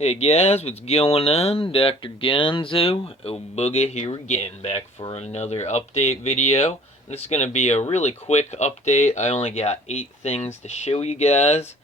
Hey guys, what's going on? Dr. Gonzo, Booga here again, back for another update video. This is going to be a really quick update. I only got 8 things to show you guys,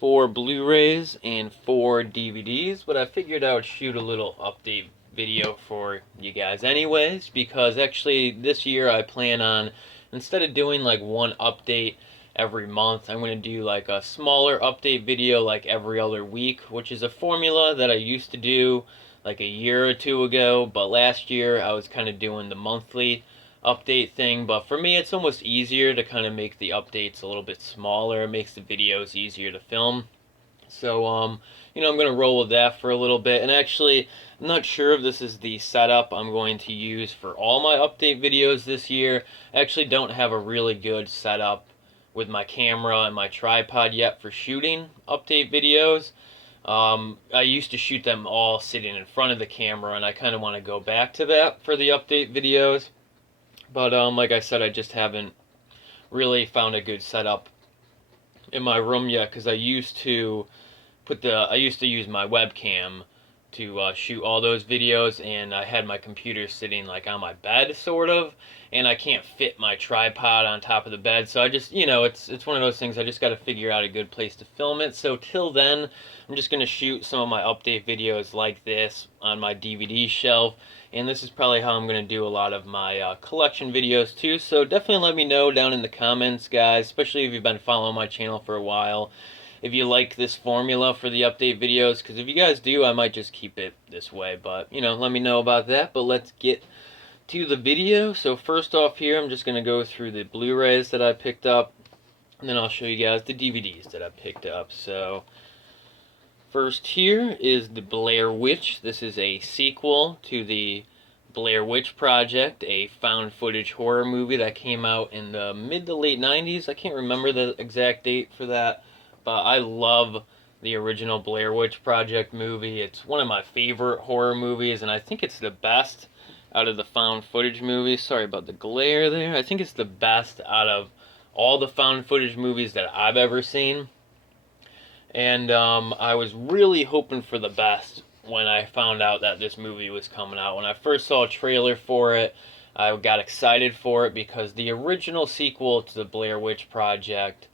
4 Blu-rays and 4 DVDs, but I figured I would shoot a little update video for you guys anyways, because actually this year I plan on, instead of doing like one update every month, I'm going to do like a smaller update video like every other week, which is a formula that I used to do like a year or two ago, but last year I was kind of doing the monthly update thing. But for me, it's almost easier to kind of make the updates a little bit smaller. It makes the videos easier to film. So I'm gonna roll with that for a little bit. And actually, I'm not sure if this is the setup I'm going to use for all my update videos this year. I actually don't have a really good setup with my camera and my tripod yet for shooting update videos. I used to shoot them all sitting in front of the camera, and I kind of want to go back to that for the update videos. But like I said, I just haven't really found a good setup in my room yet, because I used to use my webcam to shoot all those videos, and I had my computer sitting like on my bed sort of, and I can't fit my tripod on top of the bed, so I just, it's one of those things. I just got to figure out a good place to film it. So till then, I'm just going to shoot some of my update videos like this on my DVD shelf, and this is probably how I'm going to do a lot of my collection videos too. So definitely let me know down in the comments, guys, especially if you've been following my channel for a while, if you like this formula for the update videos, because if you guys do, I might just keep it this way. But let me know about that. But let's get to the video. So first off here, I'm just going to go through the Blu-rays that I picked up, and then I'll show you guys the DVDs that I picked up. So first here is the Blair Witch. This is a sequel to the Blair Witch Project, a found footage horror movie that came out in the mid to late 90s. I can't remember the exact date for that, but I love the original Blair Witch Project movie. It's one of my favorite horror movies, and I think it's the best out of the found footage movies. Sorry about the glare there. I think it's the best out of all the found footage movies that I've ever seen. And I was really hoping for the best when I found out that this movie was coming out. When I first saw a trailer for it, I got excited for it, because the original sequel to the Blair Witch Project,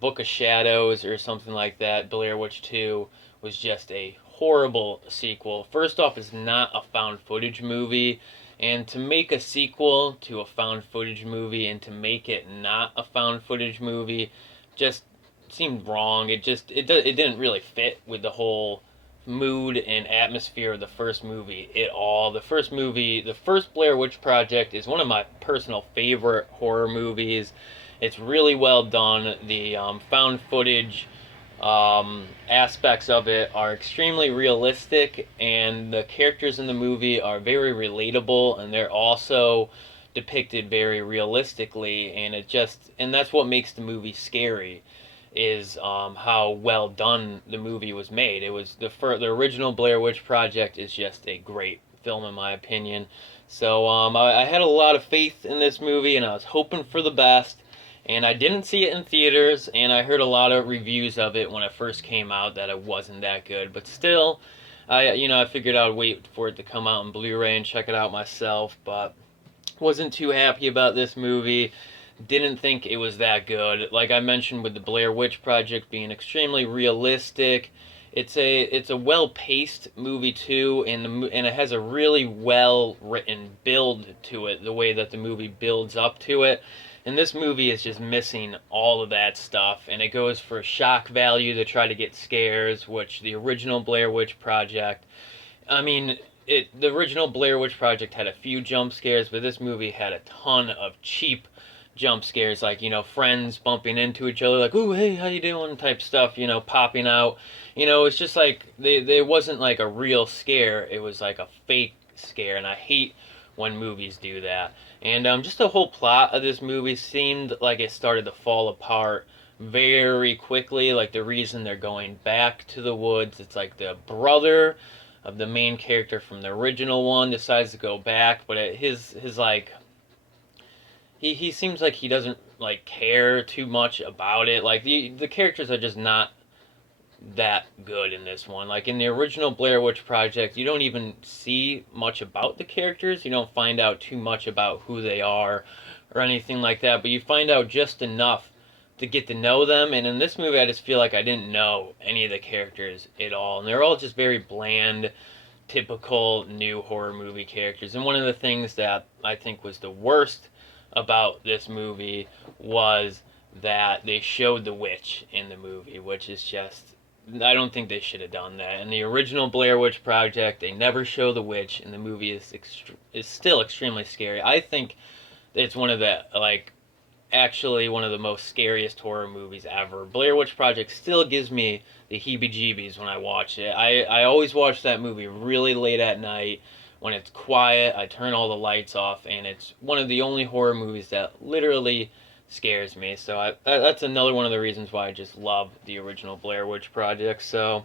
Book of Shadows or something like that, Blair Witch 2, was just a horrible sequel. First off, it's not a found footage movie, and to make a sequel to a found footage movie and to make it not a found footage movie just seemed wrong. It didn't really fit with the whole mood and atmosphere of the first movie at all. The first Blair Witch Project, is one of my personal favorite horror movies. It's really well done. The found footage aspects of it are extremely realistic, and the characters in the movie are very relatable, and they're also depicted very realistically, and that's what makes the movie scary, is how well done the movie was made. It was the original Blair Witch Project is just a great film in my opinion. So I had a lot of faith in this movie, and I was hoping for the best. And I didn't see it in theaters, and I heard a lot of reviews of it when it first came out that it wasn't that good. But still, I figured I'd wait for it to come out in Blu-ray and check it out myself. But wasn't too happy about this movie. Didn't think it was that good. Like I mentioned, with the Blair Witch Project being extremely realistic, it's a well-paced movie too, and it has a really well-written build to it, the way that the movie builds up to it. And this movie is just missing all of that stuff, and it goes for shock value to try to get scares, which the original Blair Witch Project, the original Blair Witch Project had a few jump scares, but this movie had a ton of cheap jump scares, like, friends bumping into each other, like, "Ooh, hey, how you doing?" type stuff, popping out. It's just like, it wasn't like a real scare, it was like a fake scare, and I hate when movies do that. And just the whole plot of this movie seemed like it started to fall apart very quickly. Like, the reason they're going back to the woods, it's like the brother of the main character from the original one decides to go back, but his like, he seems like he doesn't like care too much about it. Like, the characters are just not that good in this one. Like in the original Blair Witch Project, you don't even see much about the characters. You don't find out too much about who they are or anything like that, but you find out just enough to get to know them. And in this movie, I just feel like I didn't know any of the characters at all. And they're all just very bland, typical new horror movie characters. And one of the things that I think was the worst about this movie was that they showed the witch in the movie, which is just, I don't think they should have done that. In the original Blair Witch Project, they never show the witch, and the movie is still extremely scary. I think it's one of the, like, actually one of the most scariest horror movies ever. Blair Witch Project still gives me the heebie-jeebies when I watch it. I always watch that movie really late at night when it's quiet. I turn all the lights off, and it's one of the only horror movies that literally scares me. So that's another one of the reasons why I just love the original Blair Witch Project. So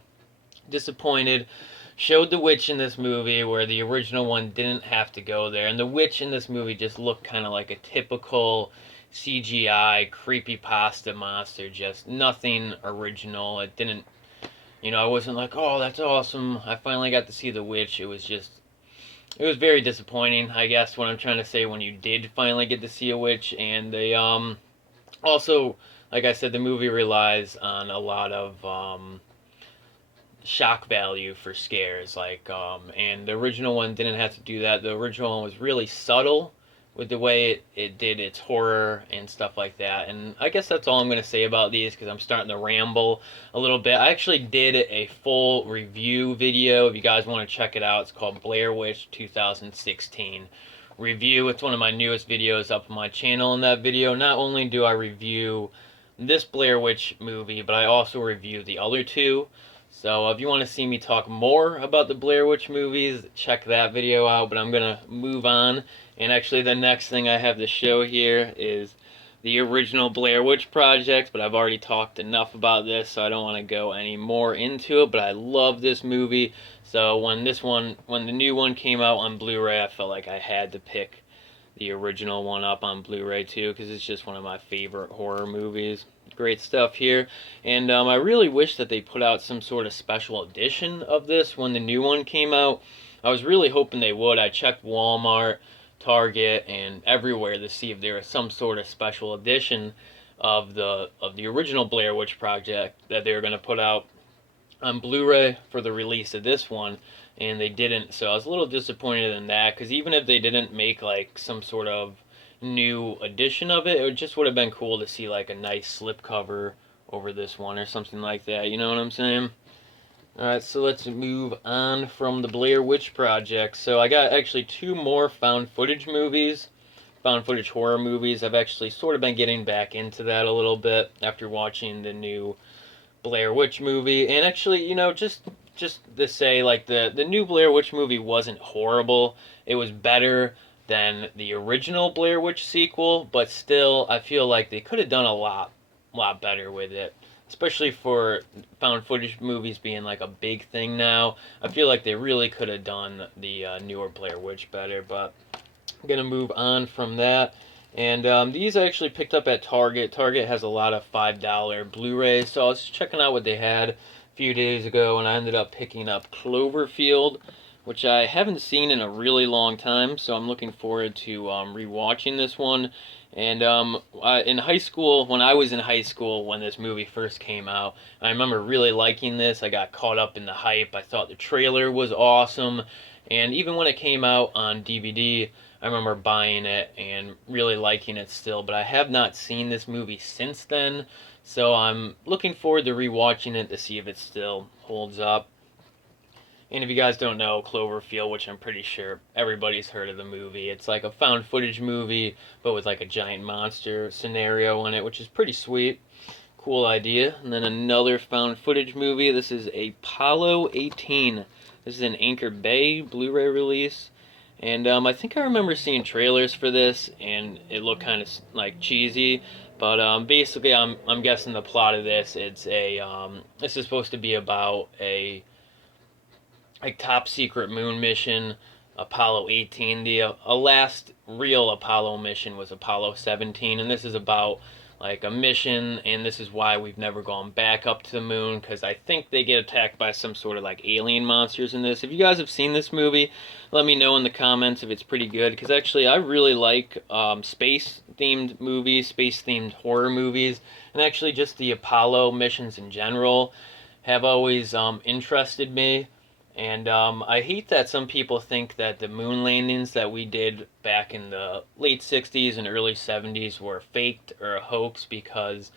disappointed. Showed the witch in this movie where the original one didn't have to go there, and the witch in this movie just looked kind of like a typical CGI creepypasta monster. Just nothing original. It didn't, I wasn't like, oh, that's awesome, I finally got to see the witch. It was just, it was very disappointing, I guess, what I'm trying to say, when you did finally get to see a witch. And they also, like I said, the movie relies on a lot of shock value for scares, and the original one didn't have to do that. The original one was really subtle with the way it did its horror and stuff like that. And I guess that's all I'm going to say about these, because I'm starting to ramble a little bit. I actually did a full review video. If you guys want to check it out, it's called Blair Witch 2016 Review. It's one of my newest videos up on my channel. In that video, not only do I review this Blair Witch movie, but I also review the other two. So if you want to see me talk more about the Blair Witch movies, check that video out. But I'm going to move on. And actually the next thing I have to show here is the original Blair Witch Project. But I've already talked enough about this, so I don't want to go any more into it. But I love this movie. So when the new one came out on Blu-ray, I felt like I had to pick the original one up on Blu-ray too, because it's just one of my favorite horror movies. Great stuff here. And I really wish that they put out some sort of special edition of this when the new one came out. I was really hoping they would. I checked Walmart, Target, and everywhere to see if there was some sort of special edition of the original Blair Witch Project that they were going to put out on Blu-ray for the release of this one, and they didn't. So I was a little disappointed in that, because even if they didn't make like some sort of new edition of it, it just would have been cool to see like a nice slipcover over this one or something like that. You know what I'm saying? Alright, so let's move on from the Blair Witch Project. So I got actually two more found footage horror movies. I've actually sort of been getting back into that a little bit after watching the new Blair Witch movie. And actually, just to say, like, the new Blair Witch movie wasn't horrible. It was better than the original Blair Witch sequel, but still, I feel like they could have done a lot better with it. Especially for found footage movies being like a big thing now. I feel like they really could have done the newer Blair Witch better, but I'm going to move on from that. And these I actually picked up at Target. Target has a lot of $5 Blu-rays, so I was checking out what they had a few days ago, and I ended up picking up Cloverfield, which I haven't seen in a really long time, so I'm looking forward to rewatching this one. And in high school, when I was in high school, when this movie first came out, I remember really liking this. I got caught up in the hype. I thought the trailer was awesome. And even when it came out on DVD, I remember buying it and really liking it still. But I have not seen this movie since then, so I'm looking forward to rewatching it to see if it still holds up. And if you guys don't know Cloverfield, which I'm pretty sure everybody's heard of the movie, it's like a found footage movie, but with like a giant monster scenario in it, which is pretty sweet. Cool idea. And then another found footage movie. This is Apollo 18. This is an Anchor Bay Blu-ray release. And I think I remember seeing trailers for this, and it looked kind of like cheesy. But basically, I'm guessing the plot of this, this is supposed to be about a top secret moon mission, Apollo 18. The last real Apollo mission was Apollo 17, and this is about like a mission, and this is why we've never gone back up to the moon, because I think they get attacked by some sort of like alien monsters in this. If you guys have seen this movie, let me know in the comments if it's pretty good, because actually I really like space-themed movies, space-themed horror movies, and actually just the Apollo missions in general have always interested me. And I hate that some people think that the moon landings that we did back in the late 60s and early 70s were faked or a hoax, because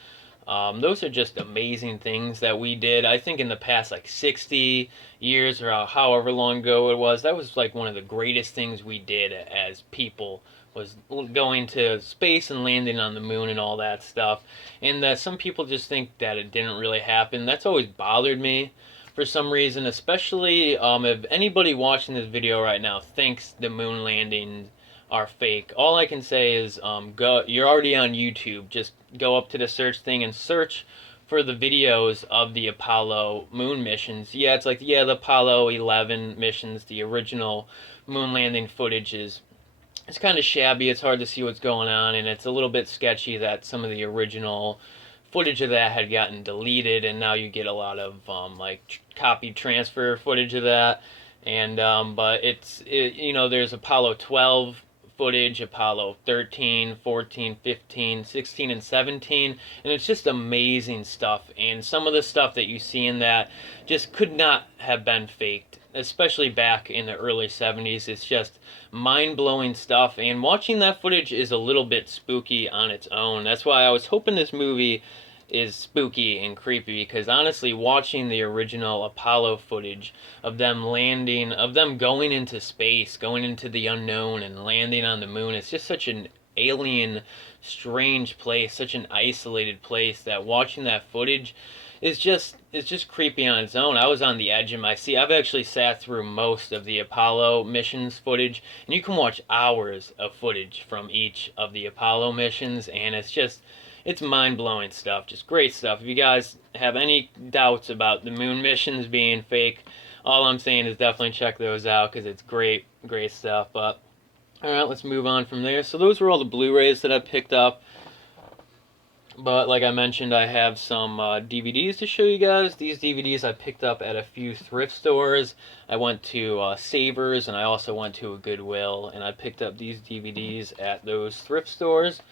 those are just amazing things that we did. I think in the past like 60 years or however long ago it was, that was like one of the greatest things we did as people, was going to space and landing on the moon and all that stuff. And that some people just think that it didn't really happen. That's always bothered me for some reason, especially if anybody watching this video right now thinks the moon landings are fake. All I can say is go. You're already on YouTube. Just go up to the search thing and search for the videos of the Apollo moon missions. Yeah, it's like, yeah, the Apollo 11 missions, the original moon landing footage is, it's kind of shabby. It's hard to see what's going on, and it's a little bit sketchy that some of the original footage of that had gotten deleted, and now you get a lot of like copy transfer footage of that. And but you know, there's Apollo 12 footage, Apollo 13, 14, 15, 16, and 17, and it's just amazing stuff. And some of the stuff that you see in that just could not have been faked, especially back in the early 70s. It's just mind-blowing stuff, and watching that footage is a little bit spooky on its own. That's why I was hoping this movie is spooky and creepy, because honestly, watching the original Apollo footage of them landing, of them going into space, going into the unknown and landing on the moon, it's just such an alien, strange place, such an isolated place, that watching that footage is just, it's just creepy on its own. I was on the edge of my seat. I've actually sat through most of the Apollo missions footage, and you can watch hours of footage from each of the Apollo missions, and it's mind-blowing stuff, just great stuff. If you guys have any doubts about the moon missions being fake, all I'm saying is definitely check those out, because it's great, great stuff. But alright, let's move on from there. So those were all the Blu-rays that I picked up. But like I mentioned, I have some DVDs to show you guys. These DVDs I picked up at a few thrift stores. I went to Savers, and I also went to a Goodwill, and I picked up these DVDs at those thrift stores.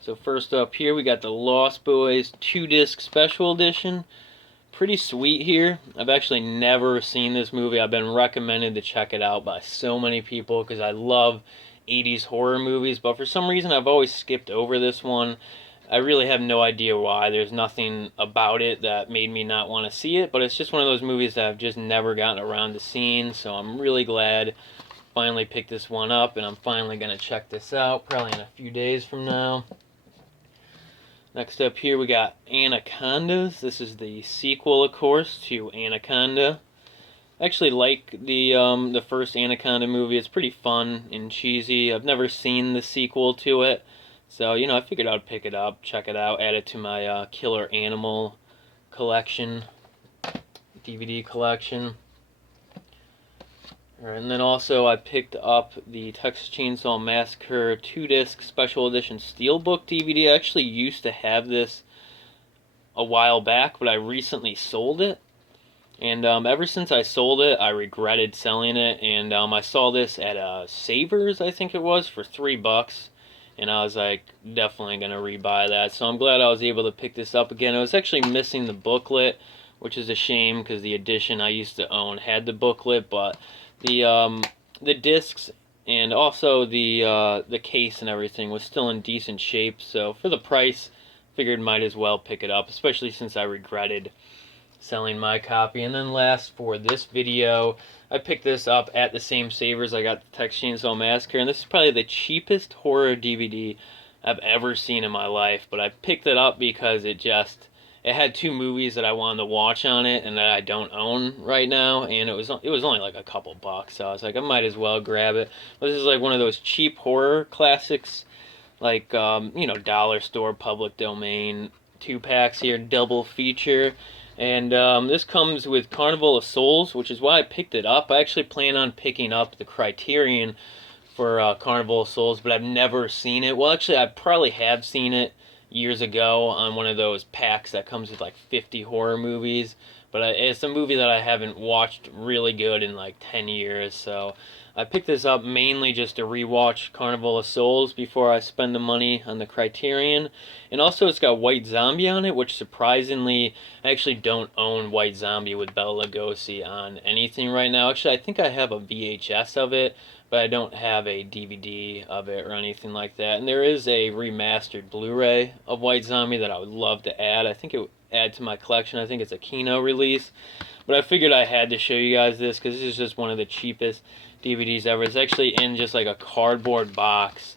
So first up here, we got the Lost Boys 2-disc special edition. Pretty sweet here. I've actually never seen this movie. I've been recommended to check it out by so many people, because I love 80s horror movies, but for some reason I've always skipped over this one. I really have no idea why. There's nothing about it that made me not want to see it, but it's just one of those movies that I've just never gotten around to seeing, so I'm really glad I finally picked this one up, and I'm finally going to check this out, probably in a few days from now. Next up here, we got Anacondas. This is the sequel, of course, to Anaconda. I actually like the first Anaconda movie. It's pretty fun and cheesy. I've never seen the sequel to it, so, you know, I figured I'd pick it up, check it out, add it to my Killer Animal collection, DVD collection. Alright, and then also I picked up the Texas Chainsaw Massacre 2-disc special edition steelbook DVD. I actually used to have this a while back, but I recently sold it. And ever since I sold it, I regretted selling it. And I saw this at Savers, I think it was, for $3. And I was like, definitely going to rebuy that. So I'm glad I was able to pick this up again. I was actually missing the booklet, which is a shame, because the edition I used to own had the booklet, but the discs and also the case and everything was still in decent shape. So for the price, figured might as well pick it up, especially since I regretted selling my copy. And then last, for this video, I picked this up at the same Savers. I got the Texas Chainsaw Massacre, and this is probably the cheapest horror DVD I've ever seen in my life, but I picked it up because it had two movies that I wanted to watch on it and that I don't own right now, and it was only like a couple bucks, so I was like, I might as well grab it. But this is like one of those cheap horror classics, like you know, dollar store, public domain 2-packs here, double feature. And this comes with Carnival of Souls, which is why I picked it up. I actually plan on picking up the Criterion for Carnival of Souls, but I've never seen it. Well, actually, I probably have seen it years ago on one of those packs that comes with like 50 horror movies. But it's a movie that I haven't watched really good in like 10 years. So I picked this up mainly just to rewatch Carnival of Souls before I spend the money on the Criterion. And also it's got White Zombie on it, which surprisingly, I actually don't own White Zombie with Bela Lugosi on anything right now. Actually, I think I have a VHS of it, but I don't have a DVD of it or anything like that. And there is a remastered Blu-ray of White Zombie that I would love to add. I think it would add to my collection. I think it's a Kino release. But I figured I had to show you guys this because this is just one of the cheapest DVDs ever. It's actually in just like a cardboard box.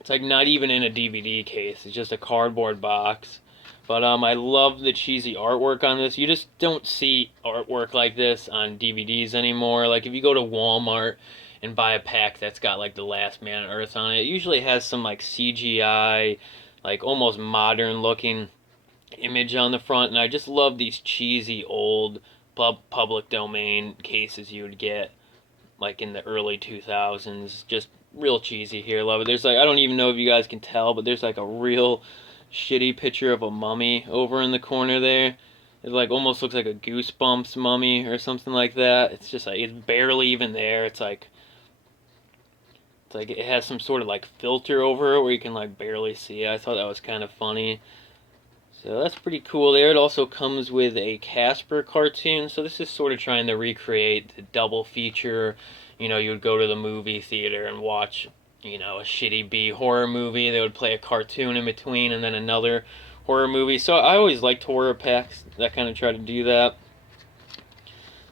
It's like not even in a DVD case. It's just a cardboard box. But I love the cheesy artwork on this. You just don't see artwork like this on DVDs anymore. Like if you go to Walmart and buy a pack that's got like The Last Man on Earth on it, it usually has some like CGI, like almost modern looking image on the front. And I just love these cheesy old public domain cases you would get like in the early 2000s. Just real cheesy here. Love it. There's like, I don't even know if you guys can tell, but there's like a real shitty picture of a mummy over in the corner there. It like almost looks like a Goosebumps mummy or something like that. It's just like, it's barely even there. It's like it has some sort of like filter over it where you can like barely see it. I thought that was kind of funny. So that's pretty cool there. It also comes with a Casper cartoon. So this is sort of trying to recreate the double feature. You know, you would go to the movie theater and watch, you know, a shitty B horror movie. They would play a cartoon in between and then another horror movie. So I always liked horror packs that kind of try to do that.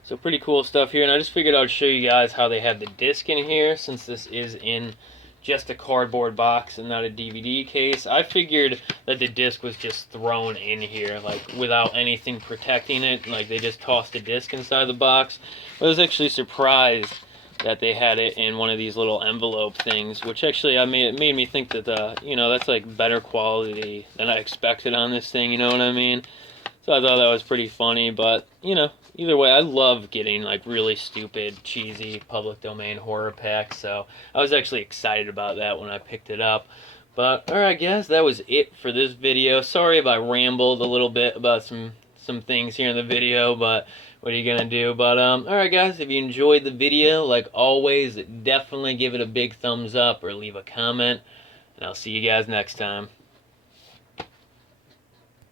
So pretty cool stuff here. And I just figured I'd show you guys how they have the disc in here, since this is in just a cardboard box and not a DVD case. I figured that the disc was just thrown in here, like without anything protecting it. Like they just tossed a disc inside the box. But I was actually surprised that they had it in one of these little envelope things, which actually it made me think that you know, that's like better quality than I expected on this thing. You know what I mean? So I thought that was pretty funny. But you know, either way, I love getting like really stupid, cheesy public domain horror packs. So I was actually excited about that when I picked it up. But alright guys, that was it for this video. Sorry if I rambled a little bit about some things here in the video, but what are you gonna do? But alright guys, if you enjoyed the video, like always, definitely give it a big thumbs up or leave a comment, and I'll see you guys next time.